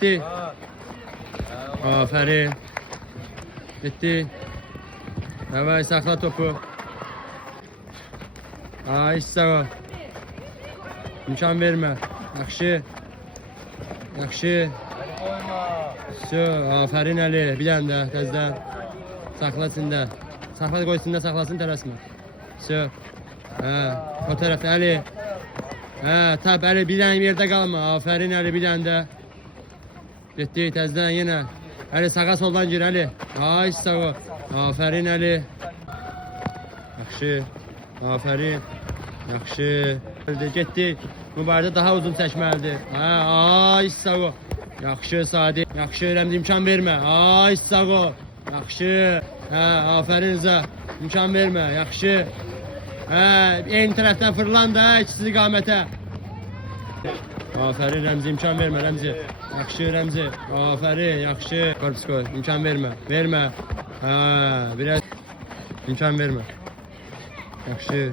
Getdi. Aferin. Getdi. Davay, saxla topu. Ay, sağ ol. İmkan vermə. Yaxşı. Yaxşı. Aferin Əli. Bir dənə də təzədən. Saxla içində. Saxla qoy içində saxlasın, tələsmə. O tərəfdə Əli. Tab Əli, bir dənə yerdə qalma. Aferin Əli, bir dənə də. Getdi təzədən yenə. Əli sağa soldan gir Əli. Ay, sağ ol. Aferin Əli. Yaxşı. Aferin. Yaxşı. Getdi. Mübarizə daha uzun çəkməlidir. Ay, sağ ol. Yaxşı Sadiq. Yaxşı Rəmzi, imkan vermə. Ay, sağ ol. Yaxşı. Aferin Rıza. İmkan vermə. Yaxşı. Eyni tərəfdən fırlan da ikisi iqamətə. Aferin Rəmzi, imkan vermə Rəmzi. Yaxşı Rəmzi. Aferin, yaxşı. Korpus koy, imkan vermə. Vermə. Biraz imkan vermə. Yaxşı.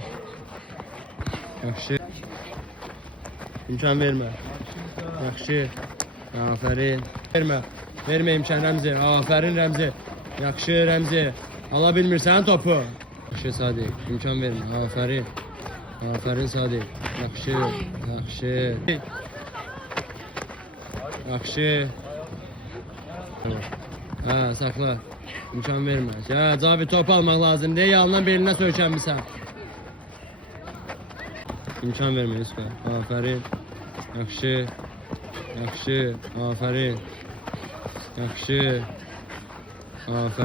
Yaxşı. İmkan vermə. Yaxşı. Aferin. Vermə. Vermə imkan Rəmzi. Aferin Rəmzi. Yaxşı Rəmzi. Ala bilmirsən topu. Yaxşı Sadiq. İmkan vermə. Aferin. Aferin Sadiq. Yaxşı. Yaxşı. Yaxşı. Saxla. İmkan vermə. Cavid top almaq lazımdır. Yandan belinə söykənmisən. İmkan vermə Yusuf. Aferin. Yaxşı. Yaxşı. Aferin. Yaxşı. Aferin.